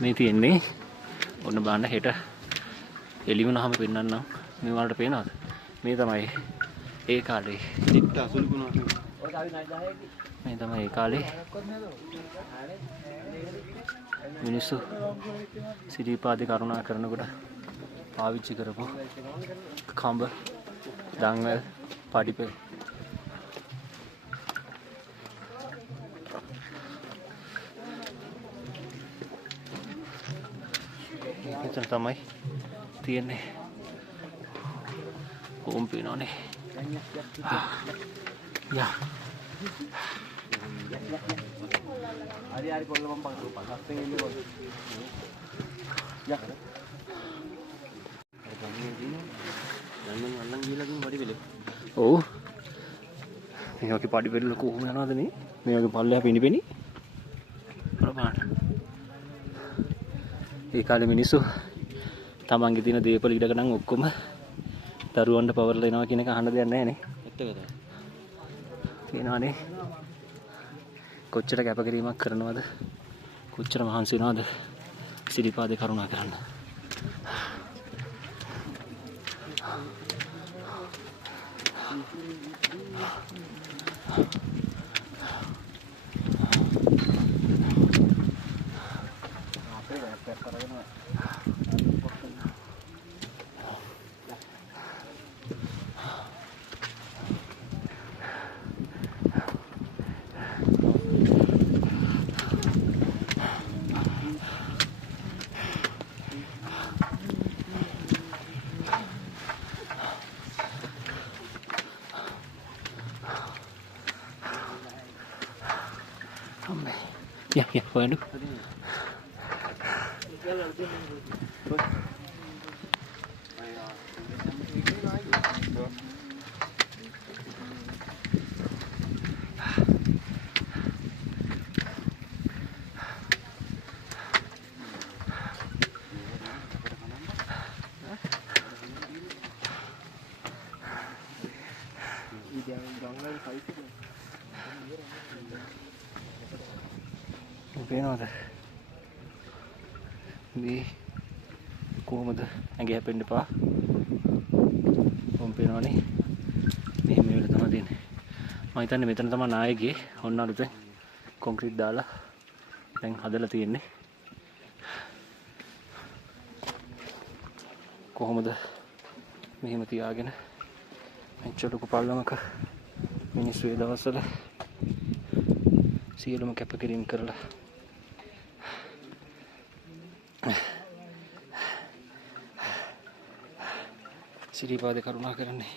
මේ තියෙන්නේ ඔන්න බලන්න හෙට එළි වුණාම පෙන්නන්නම් මේ වලට පේනවද මේ තමයි ඒ කාලේ චිත්ත අසුළු වුණා මේ තමයි ඒ කාලේ මිනිස්සු සිරිපාදේ කරුණා කරනකොට පාවිච්චි කරපු කඹ දන්වැල් පඩිපෙළ මෙතන තමයි තියෙන්නේ ඕම් පේනවනේ යා hari-hari kalau lempang tuh pas setengah ini bos ya නල්ලන් ගිහලා ගින් පඩි පෙළ. ඔව්. මේ වගේ පඩි පෙළ කොහොම යනවද මේ? මේ වගේ පල්ලෙහා පිනිපෙනි. බලන්න. ඒ කාලේ මිනිස්සු තමන්ගේ තියෙන දේපල ඉඩ ගන්න ඔක්කොම දරුවන්ට පවර්ලා දෙනවා කියන එක අහන්න දෙයක් නැහැ නේ. ඇත්තද? කියනවානේ. කොච්චර කැපකිරීමක් කරනවද? කොච්චර මහන්සි වෙනවද? සිරිපාදේ කරුණා කරන්න. Ya, ya, boleh dulu. පේනවද මේ කොහොමද ඇඟ හැපෙන්න එපා කොහොම පේනවනේ මෙහෙම වෙලා තමයි දෙන්නේ මම හිතන්නේ මෙතන තමයි නායකගේ ඔන්න අලුතෙන් කොන්ක්‍රීට් දාලා දැන් හදලා තියෙන්නේ කොහොමද මෙහෙම තියාගෙන මෙච්චර ලොකු පල්ලමක මිනිස්සු ඒ දවස්වල සියලුම කැපකිරීම කරලා සිරිපාදේ කරුණා කරන්නේ